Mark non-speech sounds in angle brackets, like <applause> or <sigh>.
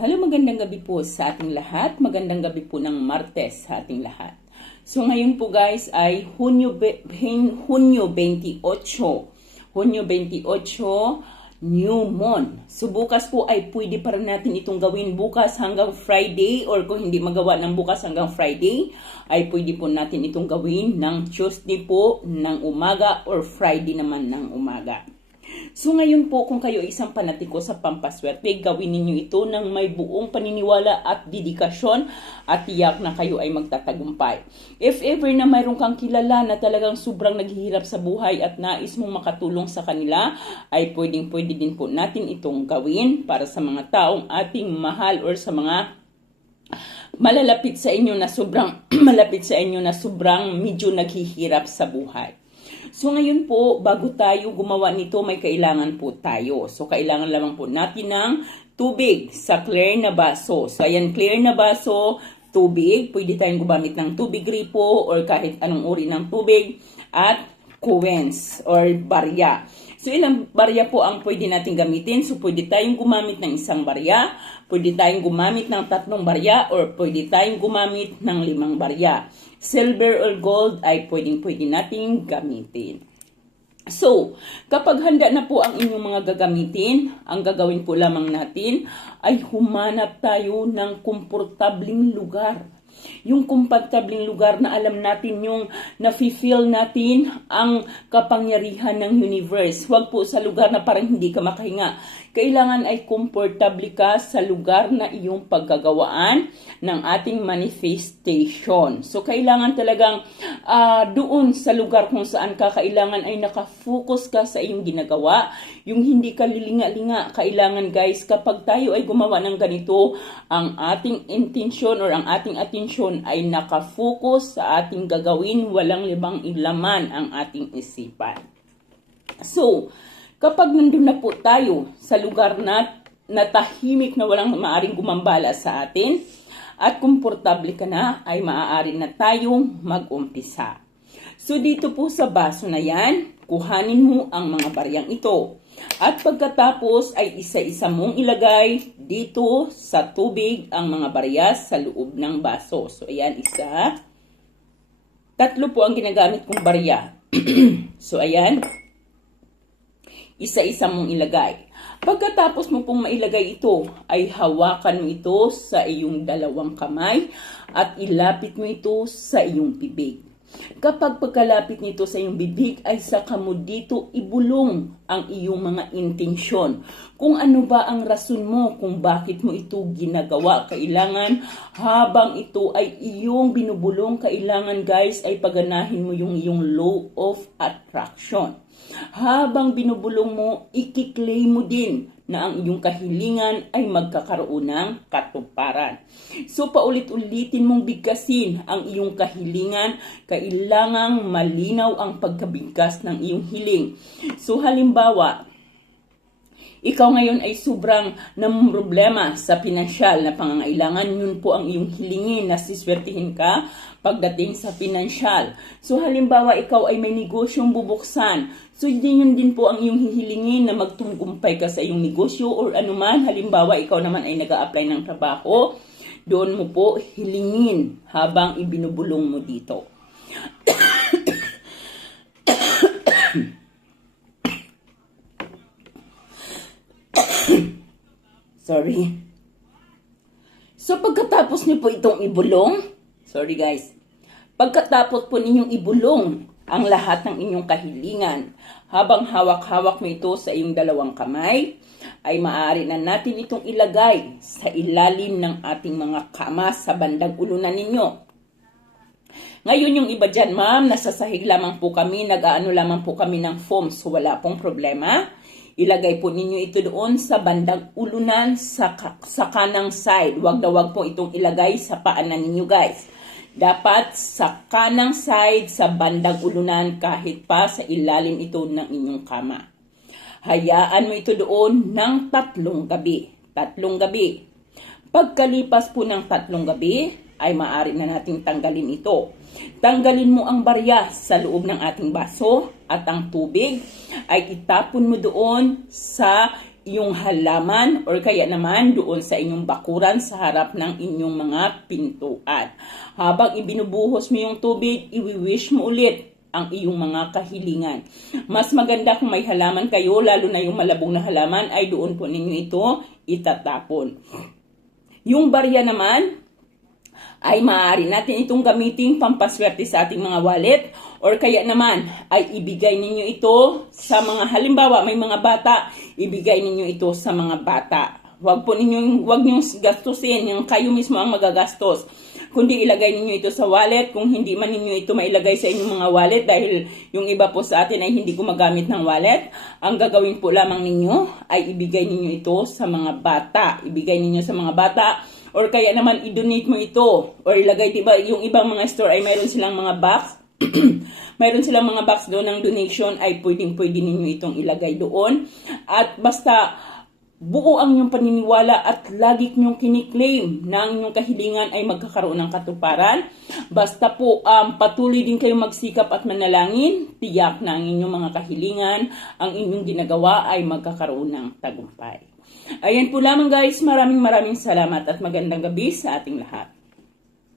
Hello, magandang gabi po sa ating lahat. Magandang gabi po ng Martes sa ating lahat. So ngayon po guys ay Hunyo, Hunyo 28. Hunyo 28, New Moon. So bukas po ay pwede pa rin natin itong gawin bukas hanggang Friday or kung hindi magawa ng bukas hanggang Friday ay pwede po natin itong gawin ng Tuesday po ng umaga or Friday naman ng umaga. So ngayon po kung kayo ay isang panatiko sa pampaswerte, gawin ninyo ito ng may buong paniniwala at dedikasyon at tiyak na kayo ay magtatagumpay. If ever na mayroon kang kilala na talagang sobrang naghihirap sa buhay at nais mong makatulong sa kanila, ay pwedeng pwede din po natin itong gawin para sa mga taong ating mahal or sa mga malalapit sa inyo na sobrang <clears throat> malapit sa inyo na sobrang medyo naghihirap sa buhay. So ngayon po, bago tayo gumawa nito, may kailangan po tayo. So kailangan lamang po natin ng tubig sa clear na baso. So ayan, clear na baso, tubig. Pwede tayong gumamit ng tubig ripo or kahit anong uri ng tubig. At coins or barya. So ilang barya po ang pwede natin gamitin. So pwede tayong gumamit ng isang barya, pwede tayong gumamit ng tatlong barya, or pwede tayong gumamit ng limang barya. Silver or gold ay pwedeng pwede nating gamitin. So, kapag handa na po ang inyong mga gagamitin, ang gagawin po lamang natin ay humanap tayo ng komportabling lugar yung komportabling lugar na alam natin yung nafe-feel natin ang kapangyarihan ng universe. Huwag po sa lugar na parang hindi ka makahinga. Kailangan ay komportable ka sa lugar na iyong paggagawaan ng ating manifestation. So, kailangan talagang uh, doon sa lugar kung saan ka kailangan ay nakafocus ka sa iyong ginagawa. Yung hindi ka lilinga-linga. Kailangan guys, kapag tayo ay gumawa ng ganito, ang ating intention or ang ating atensyon ay nakafocus sa ating gagawin, walang libang ilaman ang ating isipan. So, kapag nandun na po tayo sa lugar na natahimik na walang maaring gumambala sa atin, at komportable ka na, ay maaari na tayong mag-umpisa. So dito po sa baso na yan, kuhanin mo ang mga baryang ito. At pagkatapos ay isa-isa mong ilagay dito sa tubig ang mga barya sa loob ng baso. So ayan, isa. Tatlo po ang ginagamit kong barya. <clears throat> so ayan, isa-isa mong ilagay. Pagkatapos mo pong mailagay ito, ay hawakan mo ito sa iyong dalawang kamay at ilapit mo ito sa iyong bibig. Kapag pagkalapit nito sa iyong bibig ay saka mo dito ibulong ang iyong mga intensyon. Kung ano ba ang rason mo kung bakit mo ito ginagawa. Kailangan habang ito ay iyong binubulong, kailangan guys ay paganahin mo yung iyong law of attraction. Habang binubulong mo, ikiklay mo din na ang iyong kahilingan ay magkakaroon ng katuparan. So paulit-ulitin mong bigkasin ang iyong kahilingan, kailangang malinaw ang pagkabigkas ng iyong hiling. So halimbawa, ikaw ngayon ay sobrang nam problema sa pinansyal na pangangailangan, yun po ang iyong hilingin na siswertihin ka pagdating sa pinansyal. So halimbawa ikaw ay may negosyong bubuksan, so yun din po ang iyong hihilingin na magtunggumpay ka sa iyong negosyo or anuman. Halimbawa ikaw naman ay nag apply ng trabaho, doon mo po hilingin habang ibinubulong mo dito. <coughs> <coughs> Sorry. So pagkatapos niyo po itong ibulong, sorry guys, pagkatapos po ninyong ibulong ang lahat ng inyong kahilingan, habang hawak-hawak mo ito sa iyong dalawang kamay, ay maaari na natin itong ilagay sa ilalim ng ating mga kama sa bandang ulunan ninyo. Ngayon yung iba dyan, ma'am, nasa sahig lamang po kami, nag-aano lamang po kami ng foam, so wala pong problema. Ilagay po ninyo ito doon sa bandang ulunan sa, sa kanang side. Huwag na huwag po itong ilagay sa paanan ninyo guys. Dapat sa kanang side sa bandang ulunan kahit pa sa ilalim ito ng inyong kama. Hayaan mo ito doon ng tatlong gabi. Tatlong gabi. Pagkalipas po ng tatlong gabi, ay maaari na nating tanggalin ito. Tanggalin mo ang barya sa loob ng ating baso at ang tubig ay itapon mo doon sa iyong halaman or kaya naman doon sa inyong bakuran sa harap ng inyong mga pintuan. Habang ibinubuhos mo yung tubig, iwi-wish mo ulit ang iyong mga kahilingan. Mas maganda kung may halaman kayo, lalo na yung malabong na halaman, ay doon po ninyo ito itatapon. Yung barya naman, ay maaari natin itong gamitin pampaswerte sa ating mga wallet or kaya naman ay ibigay ninyo ito sa mga halimbawa may mga bata ibigay ninyo ito sa mga bata. Wag po ninyo wag niyo gastusin yung kayo mismo ang magagastos kundi ilagay ninyo ito sa wallet. Kung hindi man ninyo ito mailagay sa inyong mga wallet dahil yung iba po sa atin ay hindi gumagamit ng wallet ang gagawin po lamang ninyo ay ibigay ninyo ito sa mga bata. Ibigay ninyo sa mga bata or kaya naman i-donate mo ito. Or ilagay diba yung ibang mga store ay mayroon silang mga box. <clears throat> Mayroon silang mga box doon ng donation ay pwedeng pwede ninyo itong ilagay doon. At basta buo ang inyong paniniwala at lagi ninyong kiniklaim na ang inyong kahilingan ay magkakaroon ng katuparan. Basta po um, patuloy din kayong magsikap at manalangin, tiyak na ang inyong mga kahilingan, ang inyong ginagawa ay magkakaroon ng tagumpay. Ayan po lamang guys, maraming maraming salamat at magandang gabi sa ating lahat.